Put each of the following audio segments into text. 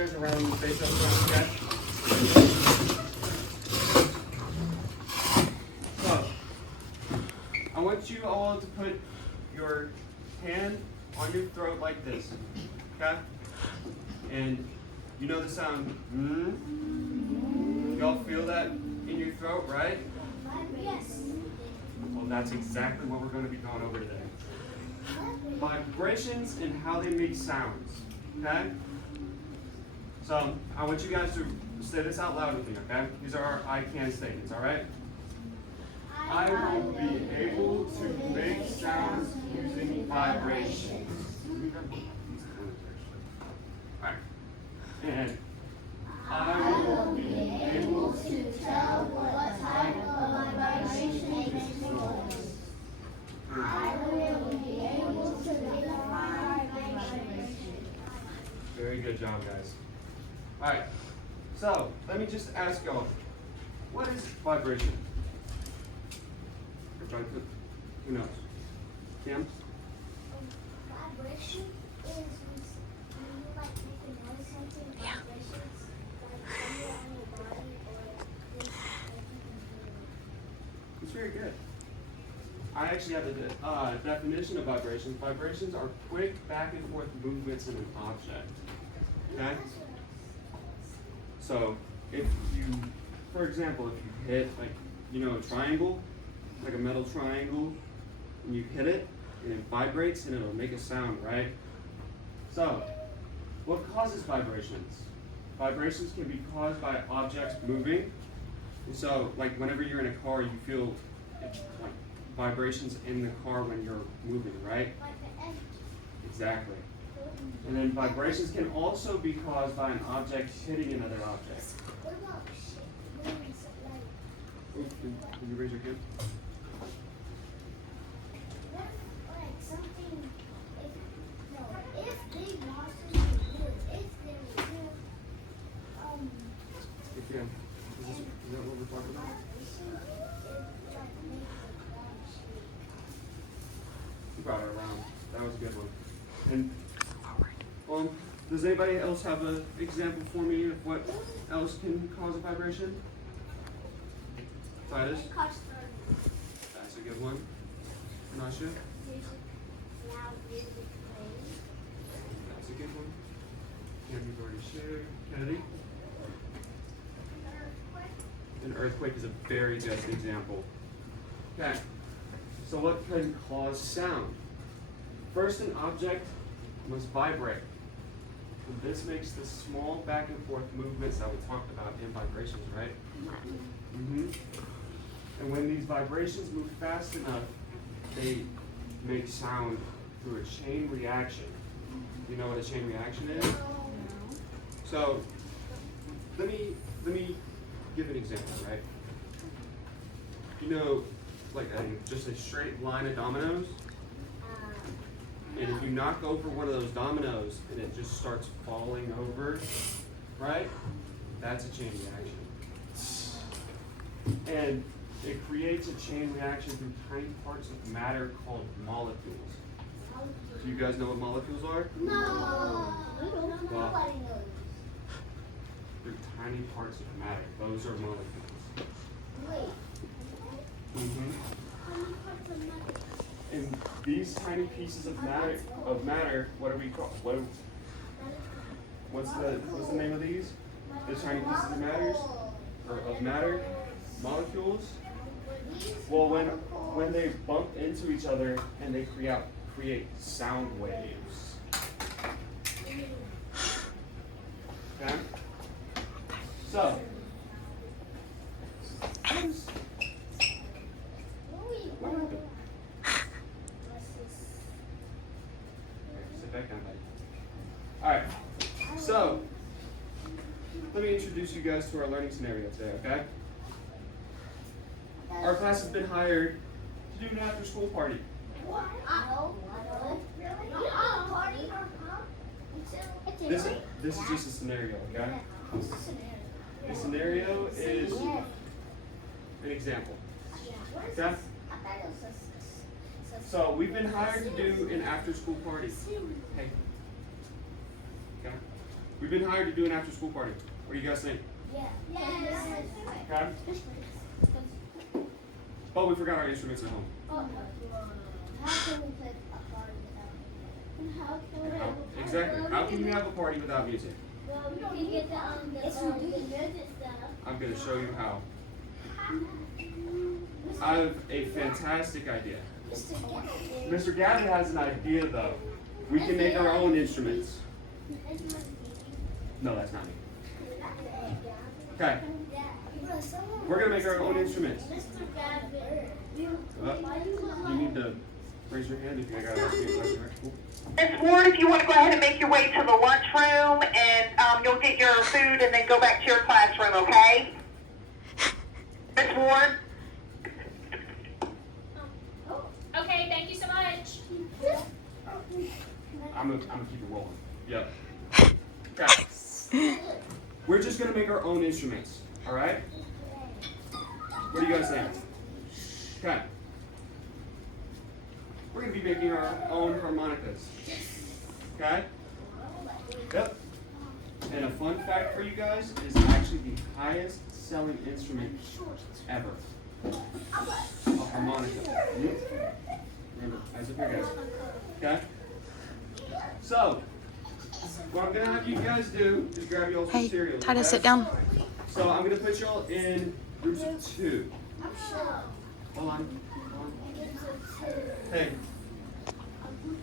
Around the face up front, okay? So, I want you all to put your hand on your throat like this, okay? And you know the sound, Y'all feel that in your throat, right? Yes. Well, that's exactly what we're going to be going over today. Vibrations and how they make sounds, okay? So, I want you guys to say this out loud with me, okay? These are our I can statements, all right? I will be able to make sounds using vibrations. All right. And I will be able to Tell what type of vibration makes noise. I will be able to define vibration. Very good job, guys. All right. So, let me just ask y'all, what is vibration? Everybody put, who knows? Kim? Vibration is when you like make a noise, something vibrations, like somewhere on your body or this, It's very good. I actually have the definition of vibrations. Vibrations are quick back and forth movements in an object. Okay? So, if you, for example, if you hit, like, you know, a triangle, like a metal triangle, and you hit it, and it vibrates, and it'll make a sound, right? So, what causes vibrations? Vibrations can be caused by objects moving. And so, like, whenever you're in a car, you feel like vibrations in the car when you're moving, right? like the end. Exactly. And then vibrations can also be caused by an object hitting another object. What about shit? Like, Can you raise your hand? what if, like, something, if big monsters were good, if they were good, If you have, is that what we're talking about? vibration, it like make the ground shake. You brought it around. That was a good one. And does anybody else have an example for me of what else can cause a vibration? Titus? That's a good one. Nasha? Loud music playing. That's a good one. Candy's already shared. Kennedy? An earthquake is a very good example. Okay. So what can cause sound? First, an object must vibrate. And this makes the small back and forth movements that we talked about in vibrations, right? And when these vibrations move fast enough, they make sound through a chain reaction. You know what a chain reaction is? So let me give an example, right? You know, like just a straight line of dominoes. And if you knock over one of those dominoes and it just starts falling over, right? That's a chain reaction. And it creates a chain reaction through tiny parts of matter called molecules. Do you guys know what molecules are? No. Well, Nobody knows. they're tiny parts of matter. Those are molecules. Wait. How many parts of matter? And these tiny pieces of matter, what do we call? What's the name of these? The tiny pieces of matter, molecules. Well, when they bump into each other and they create sound waves. Okay. So. What happened? Sit back down, buddy. All right. So, let me introduce you guys to our learning scenario today, okay? Our class has been hired to do an after-school party. What? This is just a scenario, okay? The scenario is an example. Okay? So we've been hired to do an after-school party. Hey. Okay? We've been hired to do an after-school party. What do you guys think? Yeah. Yes. Okay. But we forgot our instruments at home. How can we play a party without music? Exactly. How can you have a party without music? Well, we can get the music stuff. I'm going to show you how. I have a fantastic idea. Mr. Gavin has an idea though. We can make our own instruments. No, that's not me. Okay. We're going to make our own instruments. You need to raise your hand if you got a question. Cool. Ms. Ward, if you want to go ahead and make your way to the lunchroom, and you'll get your food and then go back to your classroom, okay? Ms. Ward? Okay, thank you so much. I'm gonna keep it rolling. Yep. Okay. We're just gonna make our own instruments. All right. What do you guys think? Okay. We're gonna be making our own harmonicas. Okay. Yep. And a fun fact for you guys is actually the highest selling instrument ever. A harmonica. Remember, eyes up here, guys. Okay? So, what I'm going to have you guys do is grab y'all some cereal. Hey, Titus, okay? sit down. So, I'm going to put y'all in groups of 2. Hold on. Hey.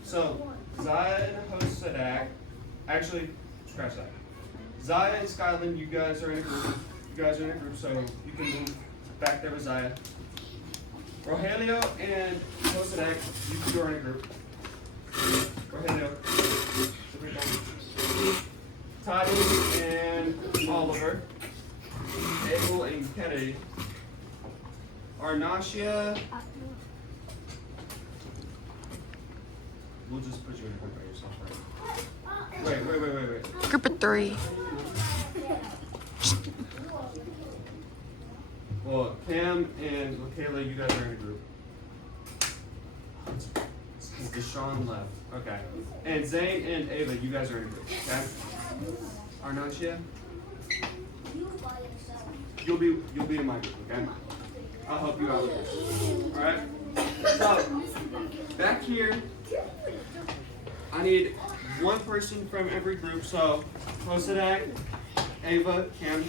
So, Zaya and Hosadak, actually, scratch that. Zaya and Skyland, you guys are in a group. So you can move back there with Zaya. Rogelio and Hosadak, you two are in a group. Rogelio, sit down. Titus and Oliver, Abel and Kennedy. Arnacia, we'll just put you in a group by yourself, right? Wait. Group of 3. Well, Cam and Michaela, you guys are in a group. Deshaun left. Okay. And Zane and Ava, you guys are in a group. Okay. Arnacia, you'll be in my group. Okay. I'll help you out with this. All right. So back here, I need one person from every group. So Hosadak, Ava, Cam,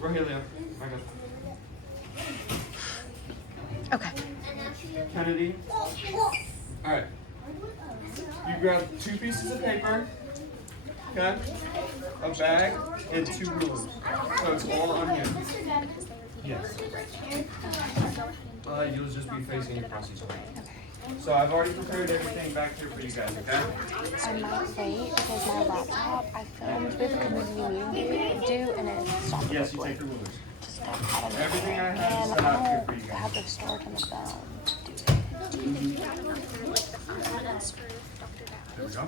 Rogelio, back up. Okay. Kennedy. Alright. You grab 2 pieces of paper, okay, a bag, and 2 rulers. So it's all on here. Yes. You'll just be facing across each other. So I've already prepared everything back here for you guys, okay? I might wait because my laptop I filmed with community meeting due and it stopped. Yes, you take the rulers. Just out of Everything I have is and set up here I for you don't guys. have the storage on the phone. There we go.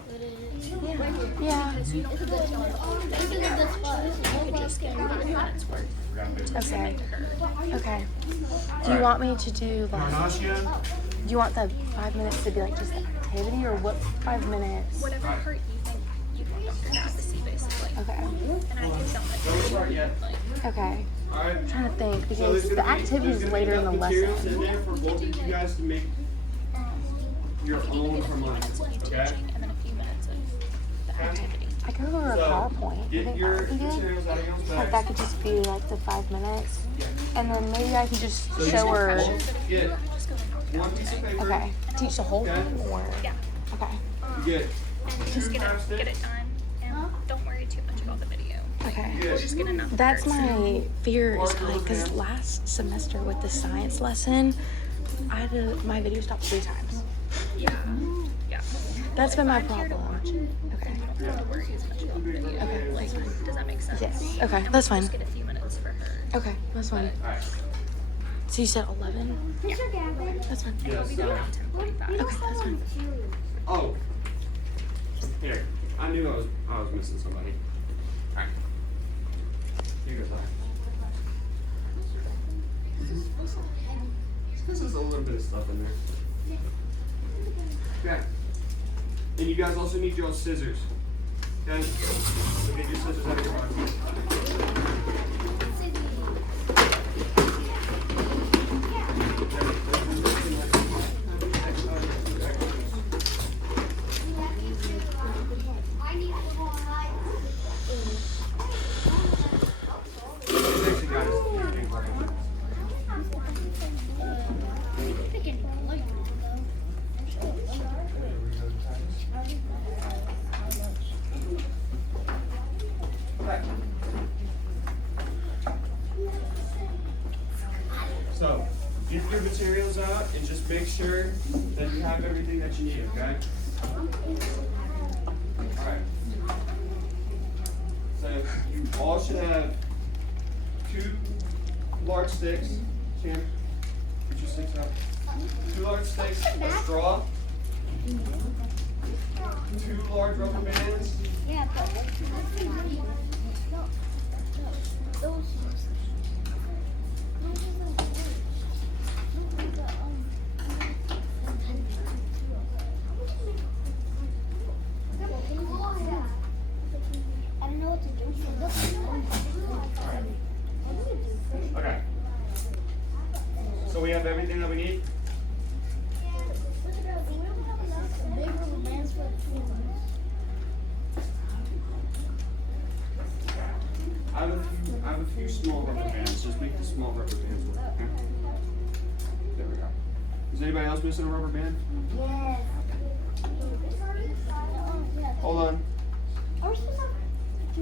Yeah. Okay. Okay. Do you want me to do like? Arnacia, Do you want the 5 minutes to be like just the activity or what 5 minutes? Whatever part you want Dr. Dad to see, basically. Okay. And I can tell don't start yet. Okay. Alright. I'm trying to think So because there's the gonna activity is be later in the enough materials in lesson. there for both of you guys to make your own harmonica, okay? and then a few minutes of the activity. I could go over a So, PowerPoint. You get think your that would be good? materials out of your Like bag. that could just be like the 5 minutes, and then maybe I could just So you show her. both get one piece of paper. Okay, teach the whole Okay. thing or Yeah. okay, You get Just 2 get chopsticks. it done, and don't worry too much about the video. okay. You get Just get enough. That's words. my fear is Or like because okay. last semester with the science lesson, I had to, my video stopped 3 times. Yeah. Yeah. That's been my I'm here to problem. watch it. Okay. You don't have to worry as much about the video. Okay. Like, does that make sense? Yes. Okay, that's fine. Just get a few minutes for her. Okay, that's fine. Alright. So you said 11? Mr. Gavin. That's fine. Yes. Be done around 10:45. Okay, that's fine. Oh. Here. I knew I was missing somebody. Alright. Here goes that. This is a little bit of stuff in there. Okay. And you guys also need your scissors. Okay? So get your scissors out of your pocket. So, get your materials out and just make sure that you have everything that you need, okay? Alright. So, you all should have 2 large sticks. Cam, get your sticks out. 2 large sticks, a straw, 2 large rubber bands, Yeah, but those. I don't know what to do. Okay. So we have everything that we need? I have a few small rubber bands. Just make the small rubber bands work. Okay? There we go. Is anybody else missing a rubber band? Yes. Hold on. The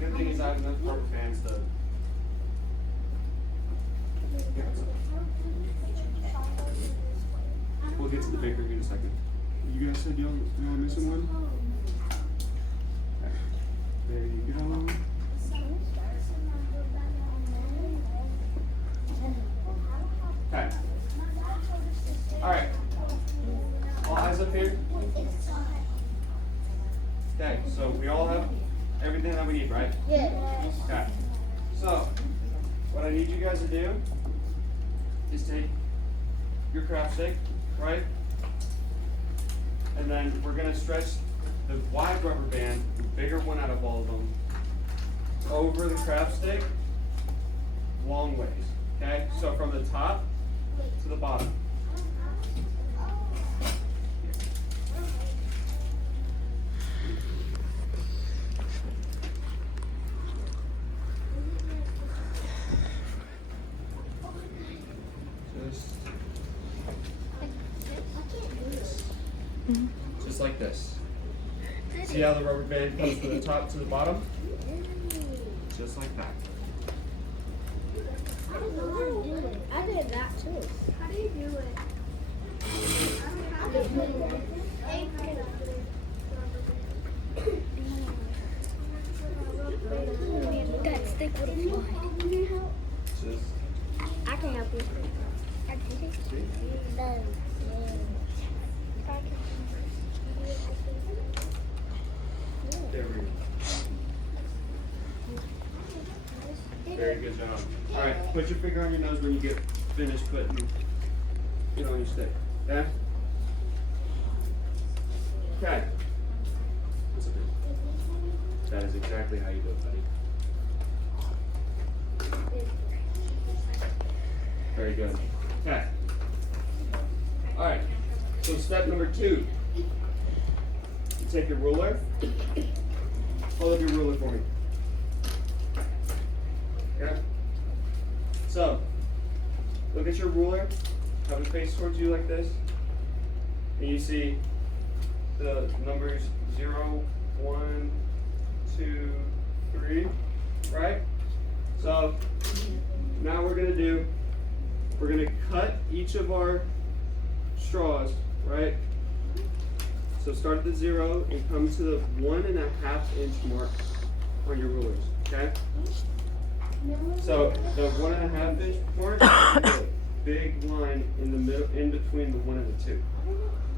good thing is I have enough rubber bands to. We'll get to the baker in a second. You guys said y'all missing one? There you go. Okay. Alright. All eyes up here. Okay, so we all have everything that we need, right? Yes. Okay. So, what I need you guys to do is take your craft stick, right? And then we're going to stretch the wide rubber band, the bigger one out of all of them, over the craft stick long ways. Okay? So from the top to the bottom. Just like this. See how the rubber band comes from the top to the bottom? Just like that. I don't know how to do it. I did that too. How do you do it? That stick would have flied. Just I can help you. I can take it. there we go. Very good job. Alright, put your finger on your nose when you get finished putting it on your stick. Okay? Okay. What's up, dude? That is exactly how you do it, buddy. Very good. Okay. Alright. So step number 2. You take your ruler. Hold up your ruler for me. Okay? So, look at your ruler. Have it face towards you like this. And you see the numbers 0, 1, 2, 3, right? So, now we're going to cut each of our straws, right? So start at the 0 and come to the 1.5 inch mark on your rulers, okay? So the 1.5 inch mark is a big line in the middle, in between the 1 and the 2,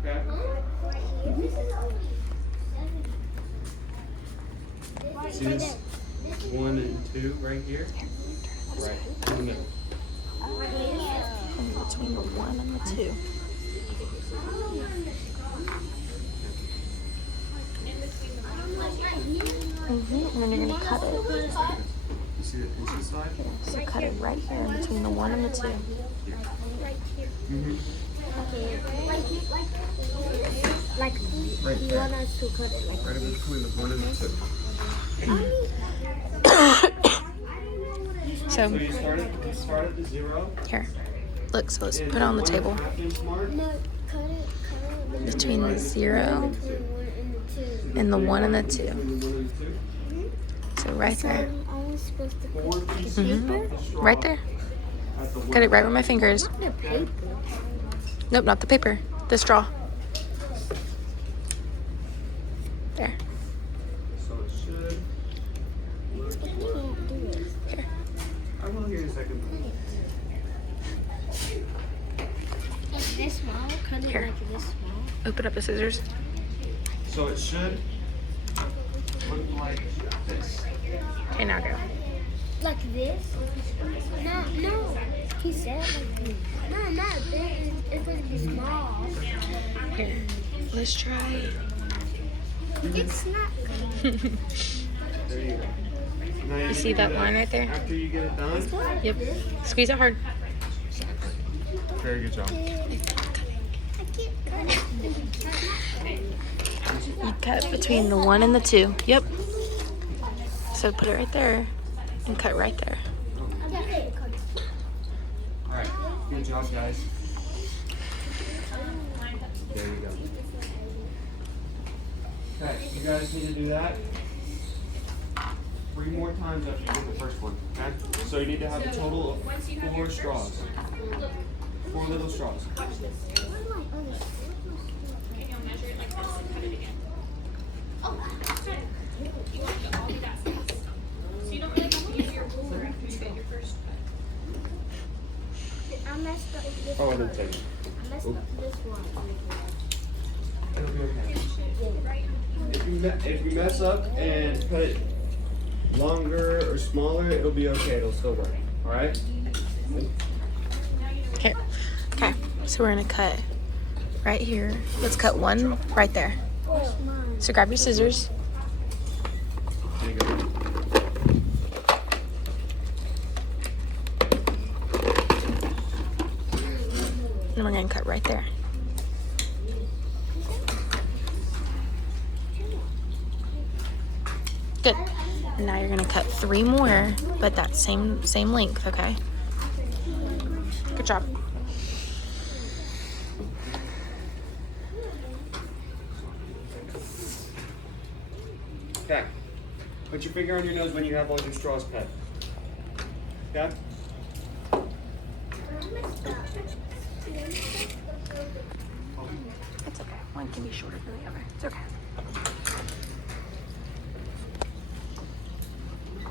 okay? See this? 1 and 2 right here. Right in the middle. In between the 1 and the 2. And then you're gonna cut it. You see the pinch side? So cut it right here in between the 1 and the 2. Mm-hmm. Like Right you there. want us to cut it like Right in between the 1 and the 2. So So you start at the 0. here, look. So let's and put it on the 1 table1/2 inch mark. no, cut it between the 0 between 1 and the 2. and the 1 and the 2. Between the 1 and the 2. So right there, I was supposed to 4 pieces Mhm. of the straw right there. at the Cut it right with my fingers. the paper. Nope, not the paper. The straw. There. So it should look I can't do it. Here. I will here in a second. Like this small, cut it Here. like this small. Open up the scissors. So it should look like this. Okay, now go. Like this? No. He said like this. No, not this. It's supposed to be small. Here. Let's try. It's not good. There you go. Now You see that line right there? After you get it done. Yep. Squeeze it hard. Very good job. I can't cut it. You cut between the 1 and the 2. Yep. So put it right there and cut right there. All right. Good job, guys. There you go. Okay, you guys need to do that 3 more times after you get the first one. Okay? So you need to have a total of 4 straws. 4 little straws. Can you measure it like this and cut it again? Oh, that's good. You want to all do that fast. So you don't really have to use your ruler after you get your first cut. I messed up this Oh, I one. didn't take it. I messed up this one. It'll be okay. If you mess up and cut it longer or smaller, it'll be okay. It'll still work. All right? Here. Okay. So we're gonna cut right here. Let's cut 1 right there. So grab your scissors. There you go. And we're gonna cut right there. Good. And now you're gonna cut 3 more, but that same length, okay? Good job. Okay. Put your finger on your nose when you have all your straws cut. Okay? It's okay. One can be shorter than the other. It's okay.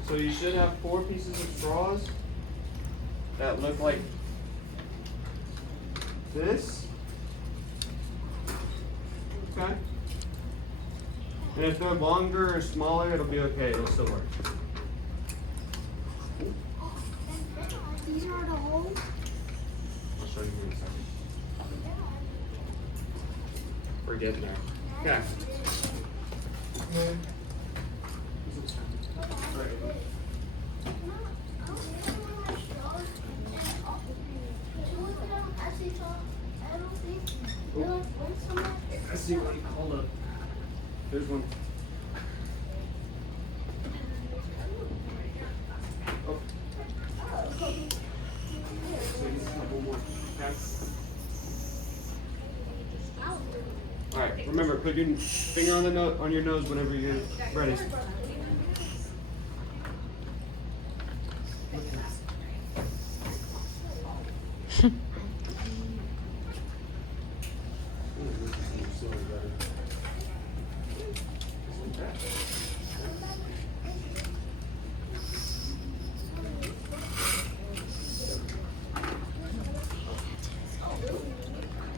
So you should have 4 pieces of straws that look like this. Okay? And if they're longer or smaller, it'll be okay. It'll still work. These are the holes. I'll show you in a second. We're getting there. Okay. I see one. Hold up. There's one. Oh. So you just have one more. Okay. All right. Remember, put your finger on the on your nose whenever you're ready.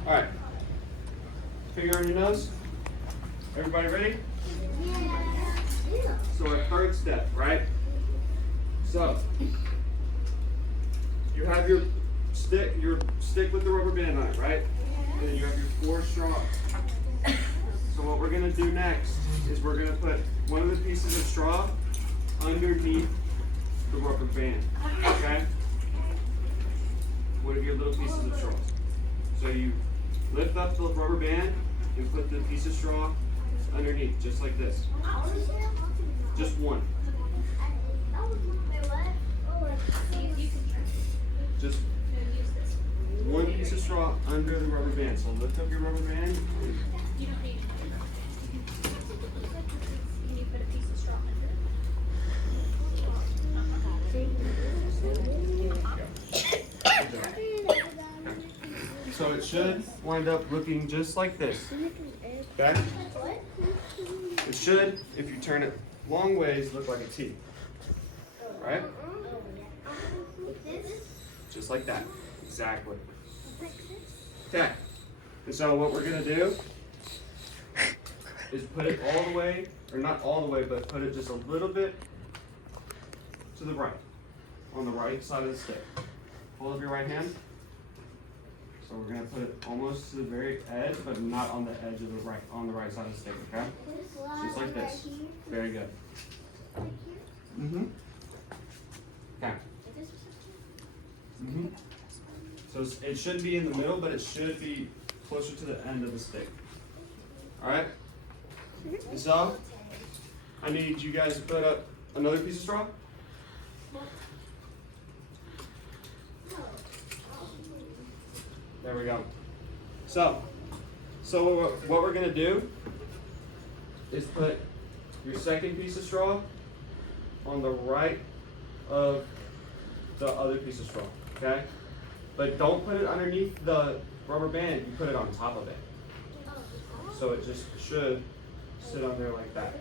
All right. Finger on your nose. Everybody ready? So our third step, right? So you have your stick with the rubber band on it, right? And then you have your 4 straws. So what we're gonna do next is we're gonna put one of the pieces of straw underneath the rubber band. Okay? One of your little pieces of straw. So you lift up the rubber band and put the piece of straw underneath, just like this. Just one. Just one piece of straw under the rubber band. So lift up your rubber band. You don't need. You need to put a piece of straw under. So it should wind up looking just like this. Okay? It should, if you turn it long ways, look like a T. Right? Just like that. Exactly. Okay. And so what we're going to do is put it all the way, or not all the way, but put it just a little bit to the right, on the right side of the stick. Hold up your right hand. So we're going to put it almost to the very edge, but not on the edge of the right, on the right side of the stick, okay? Just like this. Very good. Mm-hmm. Okay. Mm-hmm. So it should be in the middle, but it should be closer to the end of the stick. Alright? And so, I need you guys to put up another piece of straw. There we go. So what we're going to do is put your second piece of straw on the right of the other piece of straw, okay? But don't put it underneath the rubber band, you put it on top of it. So it just should sit on there like that.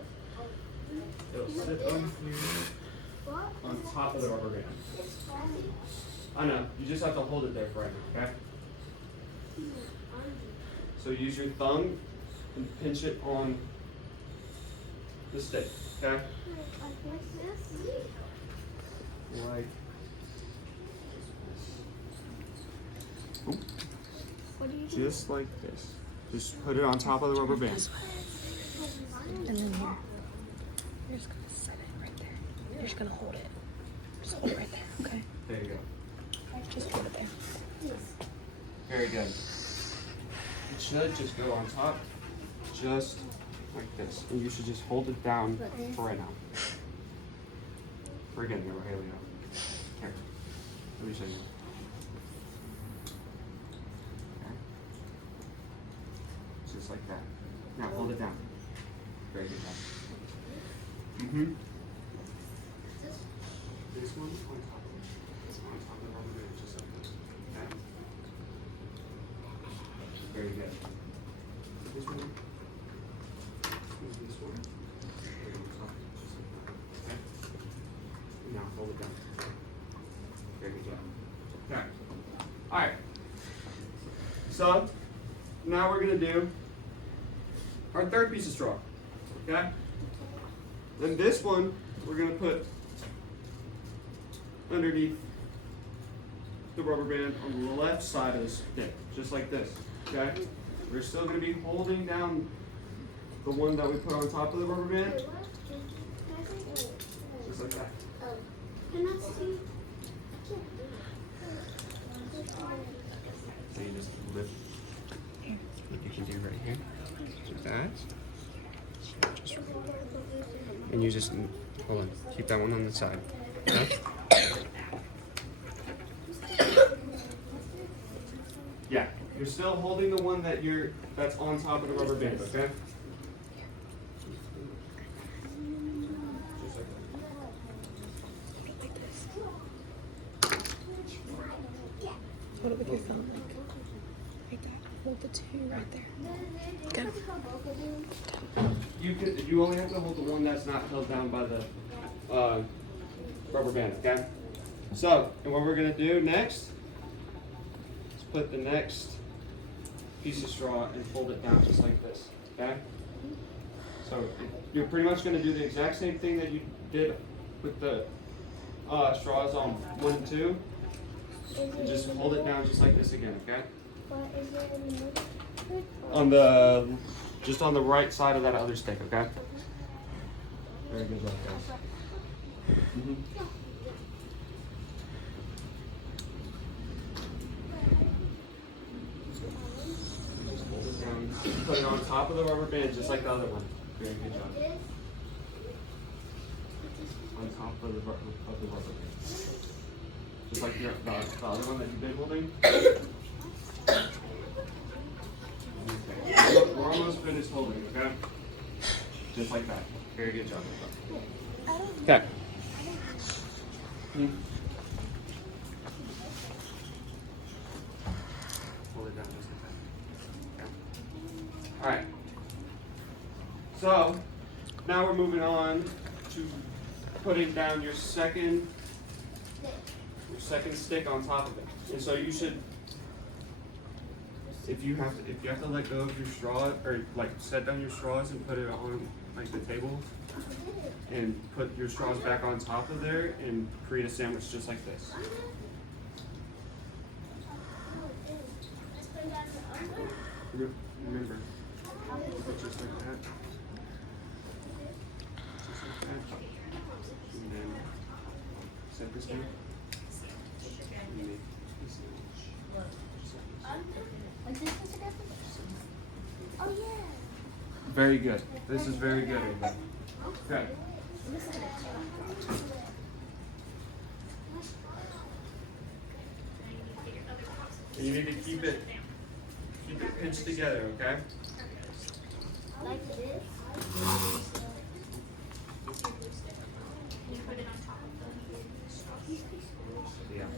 It'll sit on here on top of the rubber band. I know, you just have to hold it there for right now, okay? So use your thumb and pinch it on the stick, okay? Like just like this. Just put it on top of the rubber band. And then here. You're just gonna set it right there. You're just gonna hold it. Just hold it right there, okay? There you go. Just hold it there. Very good. It should just go on top, just like this. And you should just hold it down for right now. We're getting there, here we go. Here, let me show you. Okay. Just like that. Now hold it down. Very good job. Mm-hmm. This one on top of it. This one on top of the rubber band, just like this. Okay. Very good. This one. This one. Right on top, just like that. Okay. Now hold it down. Very good job. Okay. Alright. So now we're gonna do our third piece of straw. Okay? Then this one we're gonna put underneath the rubber band on the left side of the stick, just like this. Okay? We're still going to be holding down the one that we put on top of the rubber band, just like that. So you just lift, like you can do right here, like that. And you just, hold on, keep that one on the side. Okay? Yeah, you're still holding the one that's on top of the rubber band, okay? Just like that. Hold it with your thumb, like that. Hold the two right there. Good. You only have to hold the one that's not held down by the rubber band, okay? So, and what we're gonna do next is put the next piece of straw and fold it down just like this, okay? So you're pretty much gonna do the exact same thing that you did with the straws on 1 and 2. And just hold it down just like this again, okay? Just on the right side of that other stick, okay? Very good job, guys. Just hold it down. Put it on top of the rubber band just like the other one. Very good job. On top of the rubber band. Just like the other one that you've been holding. Okay. We're almost finished holding, okay? Just like that. Very good job. Okay. Hold it down just like that. Okay. Alright. So, now we're moving on to putting down your second stick on top of it. And so you should, if you have to let go of your straw, or like set down your straws and put it on like the table, and put your straws back on top of there and create a sandwich just like this. Remember, just like that. Just like that. And then set this down. Oh yeah. Very good. This is very good, Ava. Okay. And you need to keep it pinched together, okay? Like this. You put it on top of the straws. Yeah.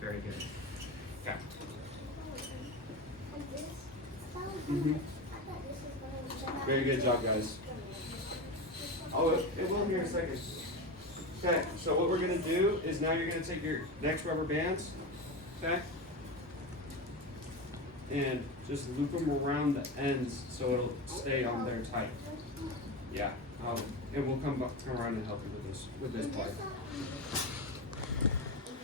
Very good. Okay. Very good job, guys. Oh, it will here in a second. Okay, so what we're going to do is now you're going to take your next rubber bands, okay? And just loop them around the ends so it'll stay on there tight. Yeah, and we'll come around and help you with this part.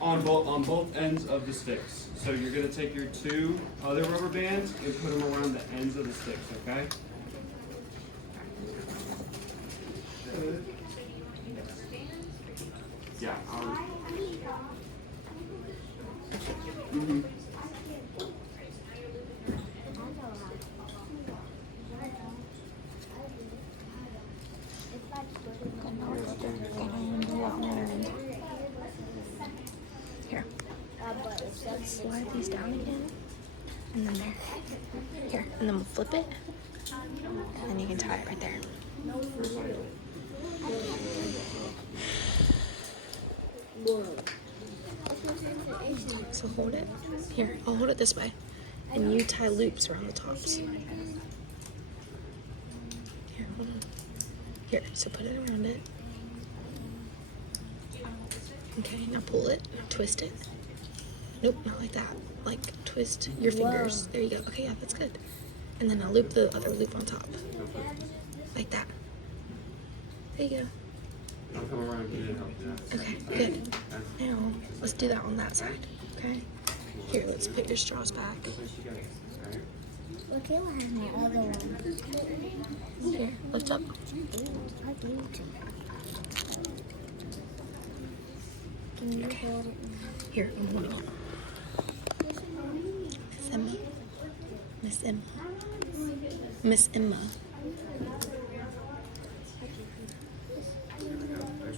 On both ends of the sticks. So you're going to take your 2 other rubber bands and put them around the ends of the sticks, okay? Yeah. Here. Slide these down again. And then there. Here. And then we'll flip it. And then you can tie it right there. So hold it. Here, I'll hold it this way. And you tie loops around the tops. Here, hold on. Here, so put it around it. Okay, now pull it, twist it. Nope, not like that. Like, twist your fingers. There you go. Okay, yeah, that's good. And then I'll loop the other loop on top. Like that. There you go. I'll come around and get it and help you out. Okay, good. Now, let's do that on that side, okay? Here, let's put your straws back. Okay, I have my other one. Here, lift up. Can you Okay. hold it? Here, I'm holding it. Miss Emma. Miss Emma. Miss Emma.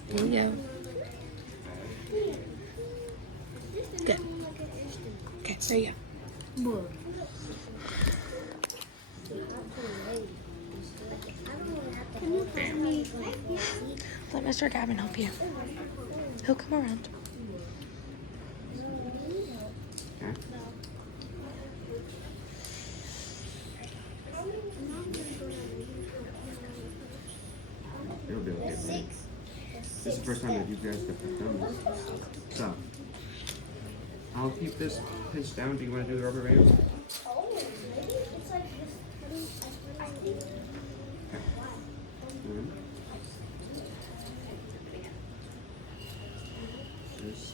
There you go. Good. Okay, there you go. Let Mr. Gavin help you. He'll come around. This is the first time that you guys have done this. So, I'll keep this pinched down. Do you want to do the rubber bands? Oh, maybe it's like this. I think. Mhm. This.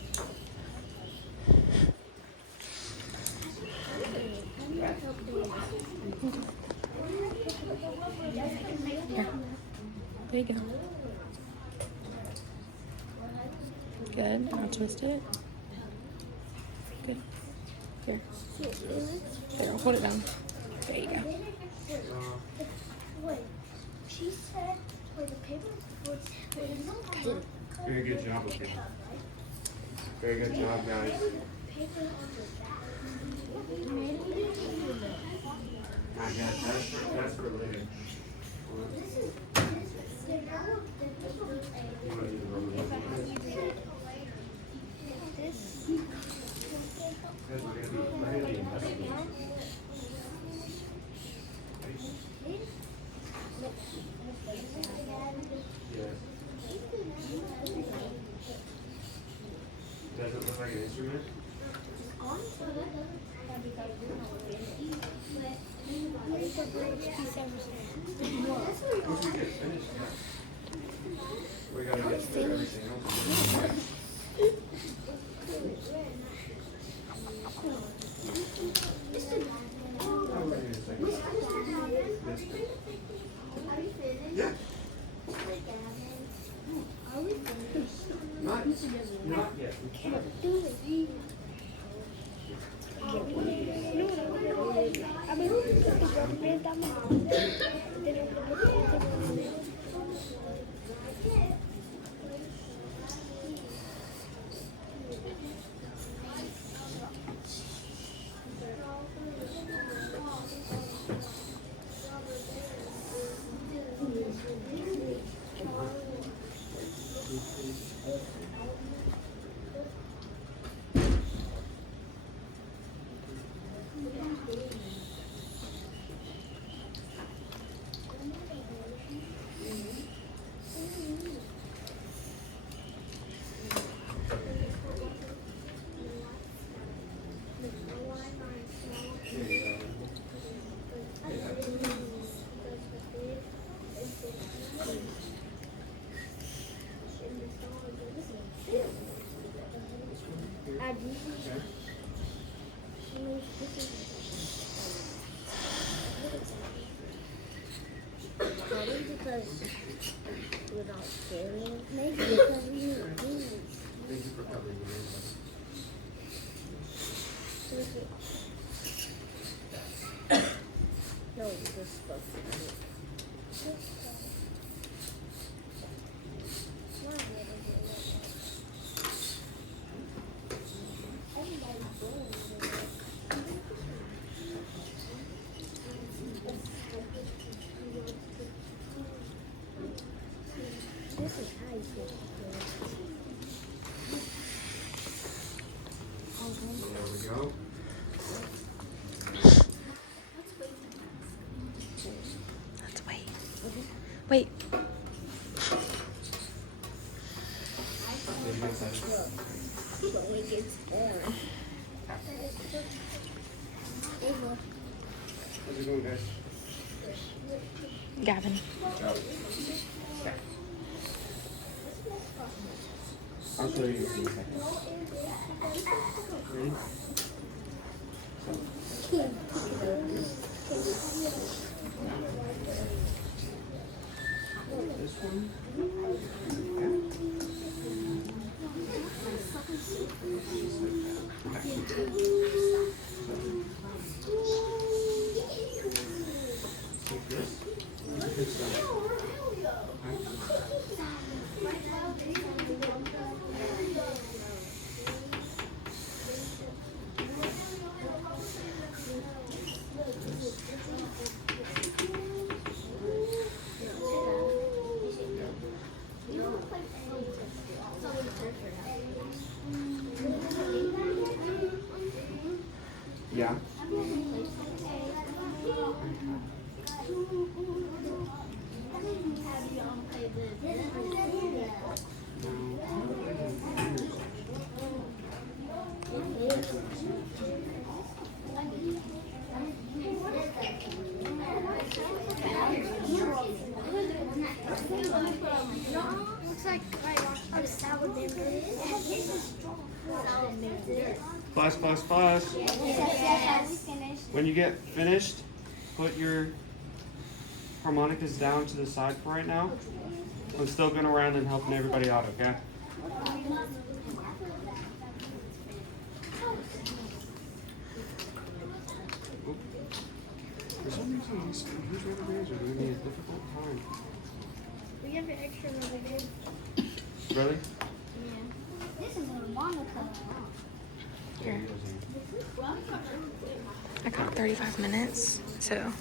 There you go. Good. Now twist it. Good. Here. There, I'll hold it down. There you go. Wait, she said wait, the paper was Very good job, okay. Very good job, guys. paper on the back. I got that's for living. This is You want to do the rubber bands? this. Guys, we're gonna be investigating. Yes. Does it look like an instrument? Once we get finished, we gotta get through everything else. Oh, wait a second. This thing. Yeah. Not yet. We can't. Because without sharing, maybe because we didn't do it. Thank you for covering the name. No, we're supposed to do it. Everybody's doing it. This is how you feel. There we go. Let's wait. Wait. When it gets on. How's it going, guys? Gavin. I'll show you in a second. Ready? This one. Take this. Yeah. Class, class, class. Yes. When you get finished, put your harmonicas down to the side for right now. I'm still going around and helping everybody out, okay? For some reason, these rubber bands are giving me a difficult time. We have an extra rubber band. Really? This is a Monica. Here. I got 35 minutes, so